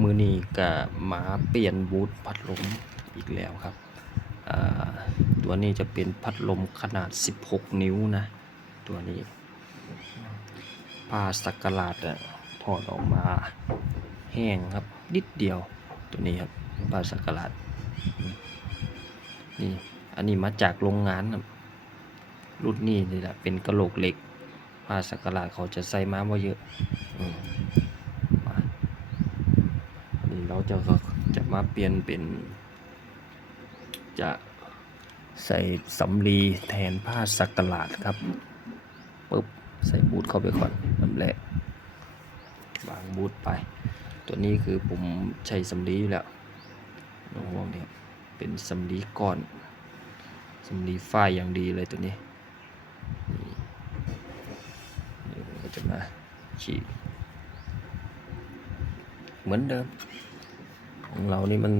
มือนี้ก็มาเปลี่ยนบูทพัดลมอีกแล้วครับ ตัวนี้จะเป็นพัดลมขนาด 16 นิ้วนะ ตัวนี้ผ้าสักกลาดอะถอดออกมาแห้งครับ นิดเดียวตัวนี้ครับผ้าสักกลาดนี่อันนี้มาจากโรงงานครับรุ่นนี้นี่แหละเป็นกระโหลกเหล็กผ้าสักกลาดเขาจะใส่มาว่าเยอะอ เราจะจะมาเปลี่ยนเป็น จะใส่สำลีแทนผ้าสักกะลาดครับปุ๊บใส่บูทเข้าไปก่อนลำแรกวางบูทไป ตัวนี้คือผมใช้สำลีอยู่แล้วน้องห่วงเนี่ยเป็นสำลีก้อนสำลีฝ้ายอย่างดีเลยตัวนี้นี่ก็จะมาฉีดเหมือนเดิม ของเรานี่มัน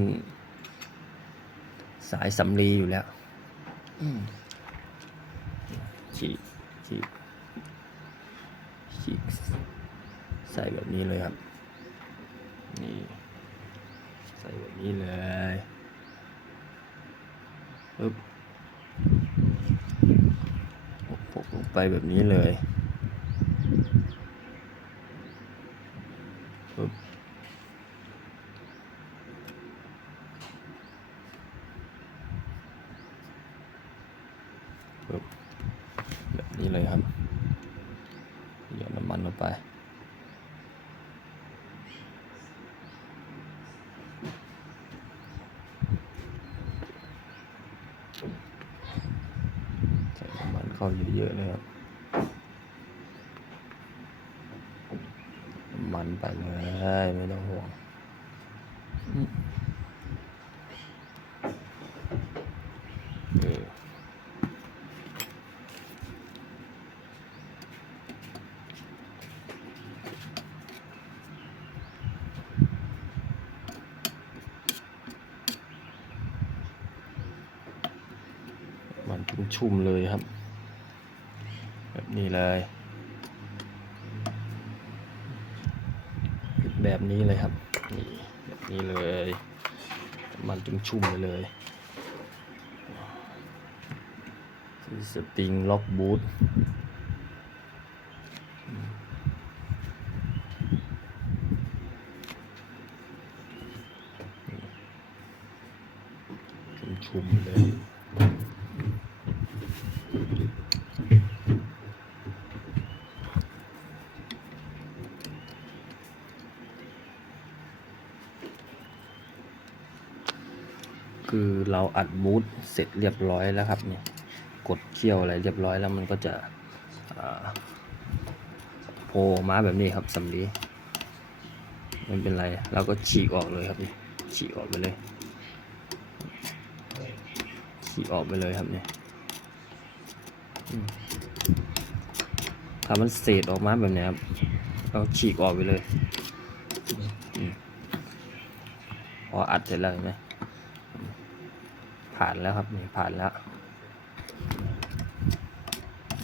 สายสำลีอยู่แล้วอืมฉีกฉีกฉีกใส่แบบนี้เลยครับ นี่ ใส่แบบนี้เลยปึ๊บปกลงไปแบบนี้เลยปึ๊บ ปึ๊บแบบนี้เลยครับหยอดน้ำมันลงไป ใส่น้ำมันเข้าเยอะๆเลยครับน้ำมันไปเลยไม่ต้องห่วงเออ มันชุ่มๆเลยครับ แบบนี้เลยแบบนี้เลยครับนี่แบบนี้เลย มันชุ่มๆไปเลยสปริงล็อกบูทชุ่มๆเลย คือเราอัดบูทเสร็จเรียบร้อยแล้วครับเนี่ยกดเคี่ยวอะไรเรียบร้อยแล้วมันก็จะโผล่มาแบบนี้ครับสำลีไม่เป็นไรเราก็ฉีกออกเลยครับนี่ฉีกออกไปเลยฉีกออกไปเลยครับเนี่ย ถ้ามันเศษออกมาแบบนี้ครับเราฉีกออกไปเลยอืมพออัดเสร็จแล้วเห็นไหมผ่านแล้วครับนี่ผ่านแล้ว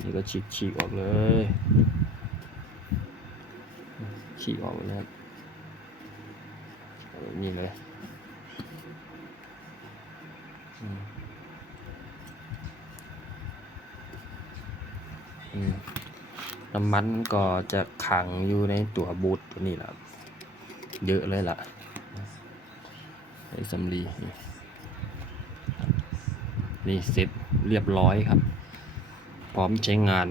นี่ก็ฉีกฉีกออกเลย ฉีกออกไปแล้วแบบนี่เลยอืมอืม น้ำมันมันก็จะขังอยู่ในตัวบูทตัวนี้แหละเยอะเลยล่ะไอ้สำลีนี่นี่เสร็จเรียบร้อยครับ พร้อมใช้งาน